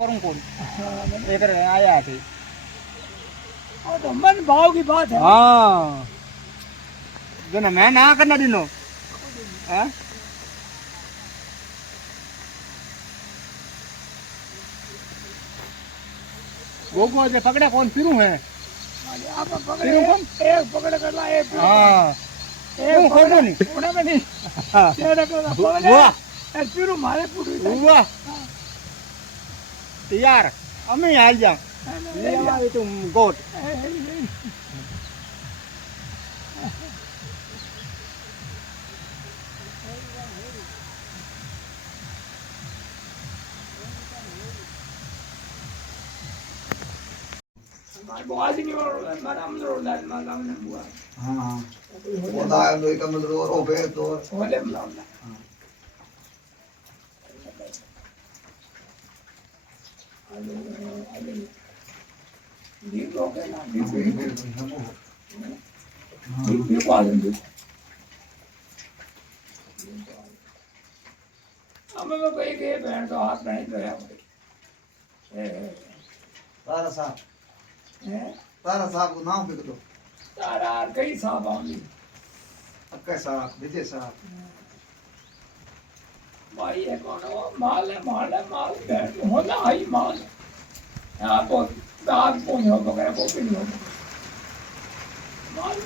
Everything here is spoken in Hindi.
करूं कौन एक आया थे। तो मन भाव की बात है। हाँ जो ना मैं ना करना दिनो हाँ गोगो जो पकड़ा कौन फिरू है आप पकड़े फिरू कौन एक पकड़ कर ला एक हाँ एक कौन पकड़े नहीं उन्हें में नहीं हाँ तेरे को पकड़े वाह एक फिर मारे पूरी वाह यार अमी हाल जा ले आवे तुम गोट आज नहीं और मारा हम लोग दाल मारा हमने बुआ हाँ वो दाल दो कमल दो और ओपे दो होले हम दी लोग है ना दी पालन दी हमें तो कहीं गए बहन का हाथ नहीं धोया तारा साहब को नाम लिख दो तारा कई साहब आऊंगी अक्का साहब विजय साहब भाई है कौन हो माल है बैठ होना आई माल यहाँ को दाग कौन हो वगैरह वो भी नहीं हो माल